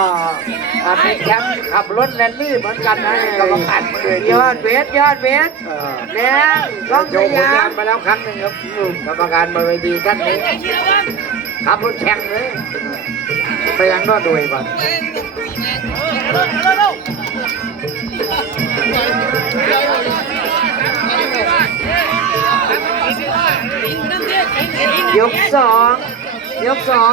อ่าเป็นแชมป์ขับรถแรลลี่เหมือนกันนะกรรมการมาเลยยอดเวทยอดเวทเออแดงก้องโยสกผลยางามนมาแล้วครั้งหนึ่งครับกรรมการบนเวทีท่านนี้ขับรถแข่งเลยไปยังนอดด้วยบ้างยกสองยกสอง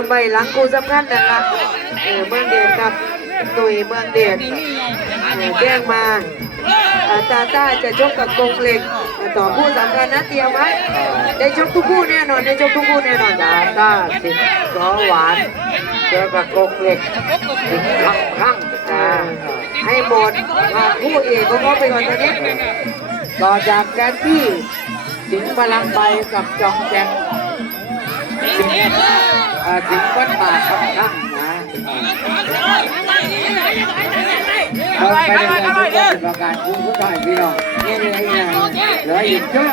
มใบหลังกูสำคัญนะครับเออเมืองเดชครับตุยเมืองเดชเออแจ้งมาอาตาต้าจะชกกับกงเหล็กต่อผู้สำคัญนะเตรียมไว้ได้ชกทุกคู่แน่นอนได้ชกทุกคู่แน่นอนดาต้าสิทธิ์สอหวานเจอกับกงเหล็กสิงคำข้างให้หมดอ่าคู่เอกของเขาไปก่อนตอนนี้ต่อจากแกนที่สิงพลังใบกับจองแจงสิงห์ อ่อสิงวัดป่าคำข้างนะเราไปเรื่อยๆทุกคนเป็นประกาศคุณผู้ชายพี่น้องนี่เหลืออีกอย่างเหลืออีกเยอะ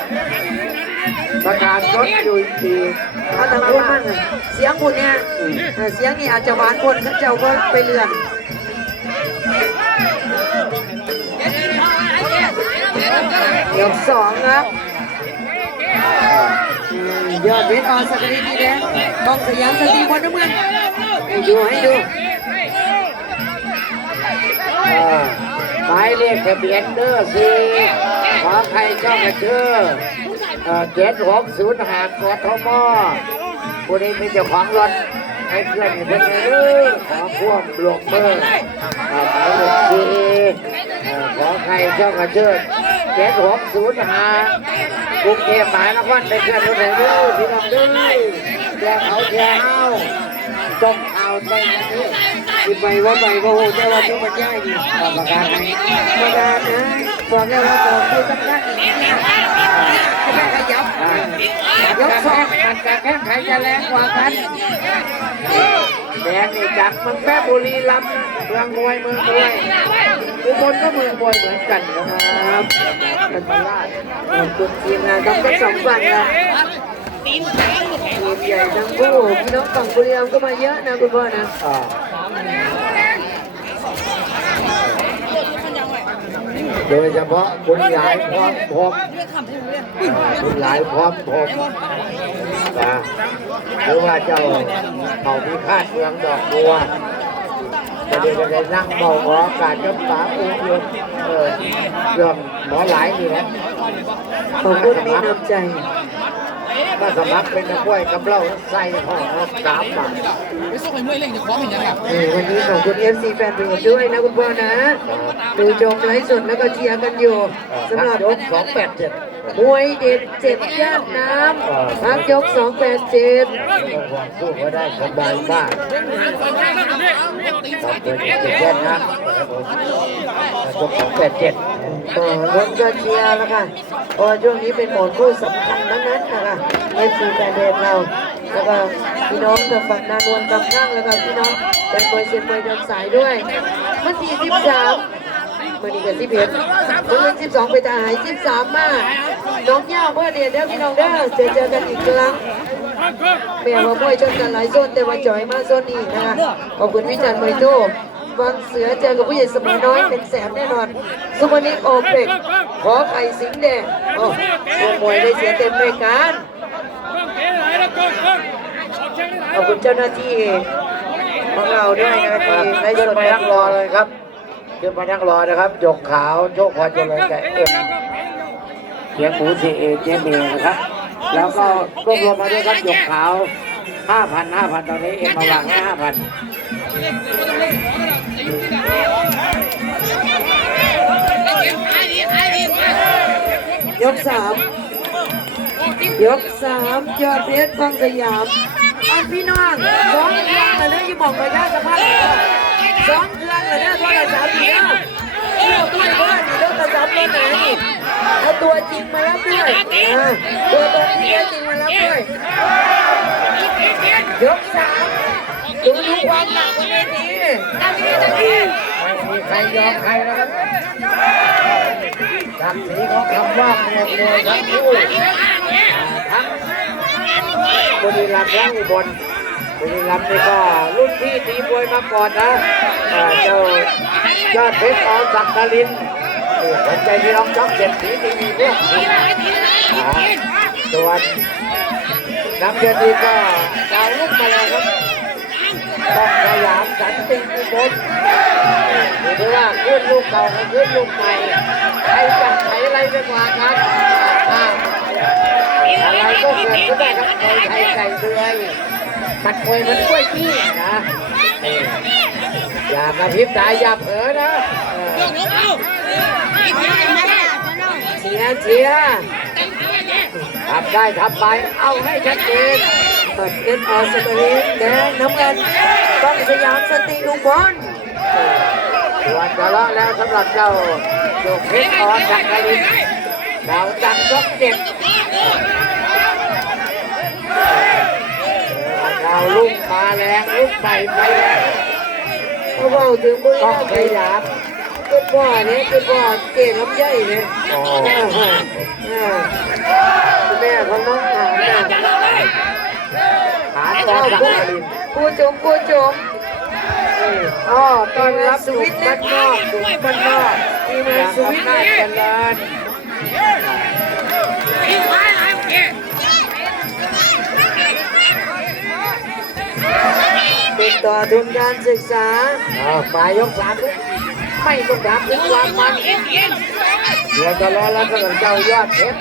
ประกาศรถอยู่อีกทีเอาทางคุณมั่งเสียงคุณเนี่ยเสียงนี่อาจจะหวานคนเขาเจ้าก็ไปเลื่อนยกสองครับ ยอดเวทออนสักนิดดีแดงต้องสยามสตีบอลน้ำเงินให้ดูให้ดูหมายเลขทะเบียนเด้อสิขอใครชอบกระเชื่อเจ็ดหกศูนย์หากทมผู้นี้มีเจ้าของรถให้เพื่อนเพื่อนเลยเด้อขอพ่วงบลกเบอร์หมายเลขสีขอใครชอบกระเชื่อเจ็ดหกศูนย์หา รุงเทพหมายนครไปเพื่อนรถไหนด้อพี่น้องเด้อแย่เขาแย่เอาต้องเอาใจนี้สิไปว่าไปว่าโหแต่ว่าทุกประเทศนี่กรรมการให้ธรรมดารนะบอกแล้วว่าต่อคือสำคัญไม่ขยับยกสองมันจะแข่งใครจะแรงกว่ากันแดงนี่จากเมืองแพร่บุรีรัมย์เมืองมวยเมืองมวยอุบลก็เมืองมวยเหมือนกันนะครับ เป็นพลาดขอบคุณทีมงานต้องเป็นสองฝั่งนะทีมใหญ่ทั้งคู่พี่น้องฝั่งบุรีรัมย์ก็มาเยอะนะคุณพ่อนะโดยเฉพาะคุณยายพร้อมพบคุณยายพร้อมพบนะหรือว่าเจ้าเขาพิฆาตเมืองดอกบัวจะได้จะได้นั่งเมาหมอการยกขาอุ้มยก เออเรื่องหมอหลายนี่แหละขอบคุณมีน้ำใจถ้าสมัครเป็นนักมวยกับเราใส่ห้องละสามบาทนี่วันนี้ขอบคุณ FC แฟนเพจด้วยนะคุณพ่อนะ ดูชมไลฟ์สดแล้วก็เชียร์กันอยู่สำหรับยกสองแปดเจ็ดมวยเด็ดเจ็บย่านน้ำพักยก287ต้องห่วงสู้ก็ได้สบายมากต้องเป็นเจ็ดแค่นะยกสองแปดเจ็ดต่อรถก็เชียร์แล้วค่ะเพราะว่าช่วงนี้เป็นหมดคู่สำคัญทั้งนั้นนะคะเอฟซีแฟนเพจเรา แล้วก็พี่น้องทางฝั่งนานวลกำนั่งแล้วก็พี่น้องเป็นมวยเชียนมวยเดินสายด้วยมันที่สิบสามมันนี่กับสิบเอ็ดมันสิบสองไปทหารสิบสามมาน้องย่าเมื่อเดียวเด้อพี่น้องเด้อเจอเจอกันอีกครั้งแม่ว่ามวยชนกันหลายโซนแต่ว่าจอยมาโซนนี้นะคะขอบคุณวิจารณ์มวยโต้ วังเสือเจอกับผู้ใหญ่สมอน้อยเป็นแสนแน่นอนซุปเปอร์นิกโอเปกขอไข่สิงแดงโอ้ตัวมวยได้เสียเต็มรายการขอบคุณเจ้าหน้าที่ของเราด้วยนะที่ได้ขึ้นสดไปนั่งรอเลยครับขึ้นมานั่งรอนะครับหยกขาวโชคพรเจริญกับเอ็มเขียงหมูซีเอเจเมนะครับ แล้วก็รวบรวมมาด้วยครับหยกขาวห้าพันห้าพันตอนนี้เอ็มมาวางให้ห้าพัน ยกสามยกสามเจอดเพชรฟังสยามอังพี่น้องสองเครื่องเลยนะยี่บอกไปยนะสภาพสองเครื่องเลยนะเท่าไหร่สามเดียวเที่ยวตุ้ยบ้านี่แล้วกระซับตัวไหนเอาตัวจริงมาแล้วด้วยตัวตัวจริงมาแล้วด้วยยกสาม ดูดูความหนักบนเวทีไม่มีใครยอมใครนะครับศักดิ์ศรีของคำว่าเมียเมียทั้งคู่ทั้งบุรีรัมย์และอุบลบุรีรัมย์นี่ก็รุ่นพี่ตีมวยมาก่อนนะเจ้ายอดเพชรออมศักดิ์ลินนี่สนใจพี่น้องจ๊อกเจ็บสีทีวีเรื่องนี้อ่าส่วนน้ำเดือนนี้ก็ดาวลุกมาแล้วครับ ต้องพยายามสันติอุบลถือว่าขึ้นลูกเก่ากับขึ้นลูกใหม่ใครจะไหนอะไรไปกว่ากันอะไรก็เกิดขึ้นได้ครับโดยไทยไก่เดือยมันควยมันกล้วยพี่นะอย่ากระพริบตาอย่าเผลอนะเออเชียเชียทำได้ทำไปเอาให้ชัดเจนตัดเพชรอสตรีแดงน้ำเงิน ฟังสยามสติอุบลส่วนจะเลาะแล้วสำหรับเจ้าโยกเพชรออนจักรลินดาวจังยกเจ็ดดาวลุ่งมาแรงลุกใหม่ไปแรงเขาบอกถึงบุรีต้องรัมย์พยายามก็บ่อเนี่ยก็บ่อเก่งลำใหญ่เนี่ยโอ้แม่ของน้องหานน่ะหาตอนจักรลิน ผู้จมผู้จมอ๋อต้อนรับสุวิทย์บ้านนอกสุวิทย์บ้านนอกทีมองานย่างสวิตอำนาจเจริญติดต่อทุนการศึกษาอ่าฝ่ายยกสามไม่ต้องถามถึงความมันเดี๋ยวจะรอแล้วสำหรับเจ้ายอดเพชร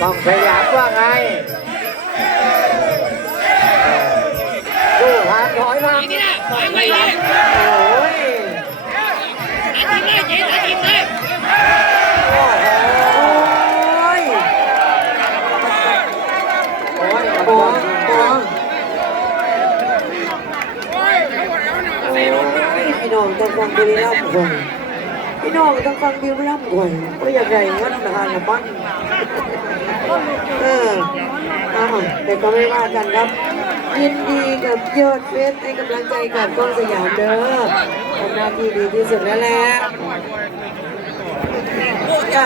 ต้องพยายามว่าไงดูหางถอยมาต้องพยายามโอ้ยโอ้ยโอ้ยบอลบอลพี่น้องต้องฟังดีรัมย์ก่อนพี่น้องต้องฟังดีรัมย์ก่อนก็อย่ากได้เงินทานละมัน เออแต่ก็ไม่ว่ากันครับ ยินดีกับยอดเฟสให้กำลังใจกับกล้องสยามเด้อทำหน้าที่ดีที่สุดแล้วแหละ